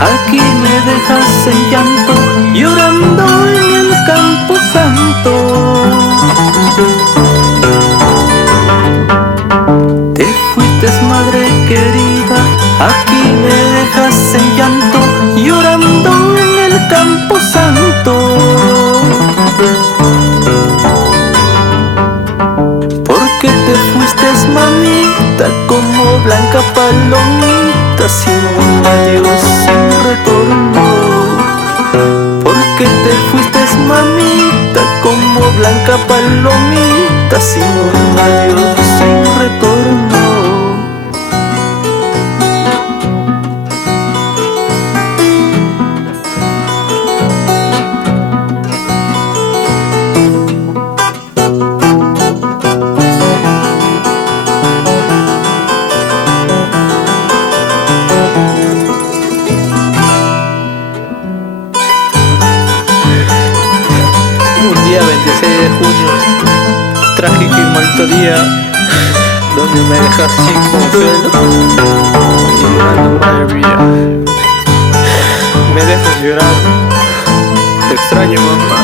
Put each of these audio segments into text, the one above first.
Aquí me dejas en llanto, llorando en el campo santo. Te fuiste, madre querida, aquí me dejas en llanto, llorando en el campo santo. Porque te fuiste, mamita, como blanca palomita, sin un adiós, sin retorno. Porque te fuiste, mamita, como blanca palomita, sin un adiós, sin retorno. Un día 26 de junio, trágico y muerto día, donde me dejas sin consuelo y llorando, madre mía. Me dejas llorar, te extraño, mamá.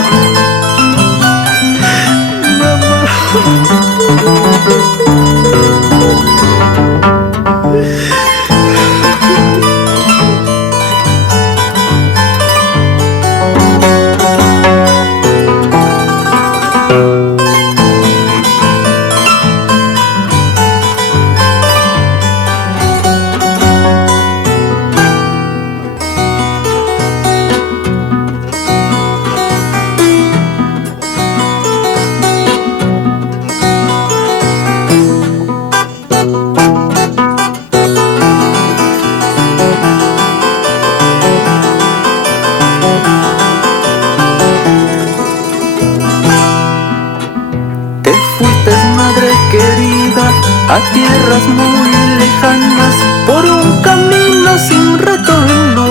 Te fuiste, madre querida, a tierras muy lejanas, por un camino sin retorno.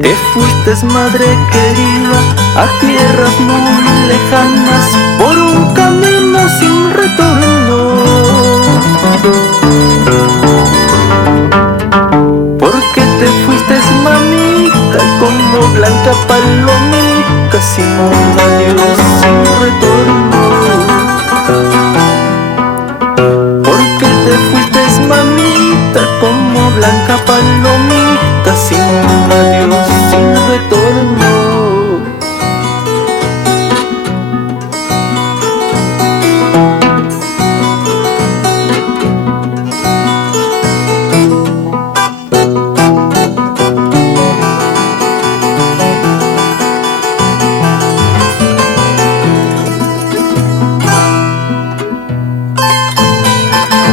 Te fuiste, madre querida, a tierras muy lejanas, por un camino sin retorno. Porque te fuiste, mamita, como blanca palomita, sin un adiós, sin retorno. Porque te fuiste, mamita, como blanca palomita, sin un adiós, sin retorno.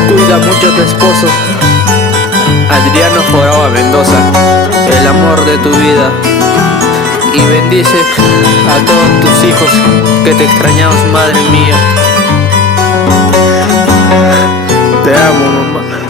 Cuida mucho a tu esposo, Adriano Forawa Mendoza, el amor de tu vida, y bendice a todos tus hijos que te extrañamos, madre mía. Te amo, mamá.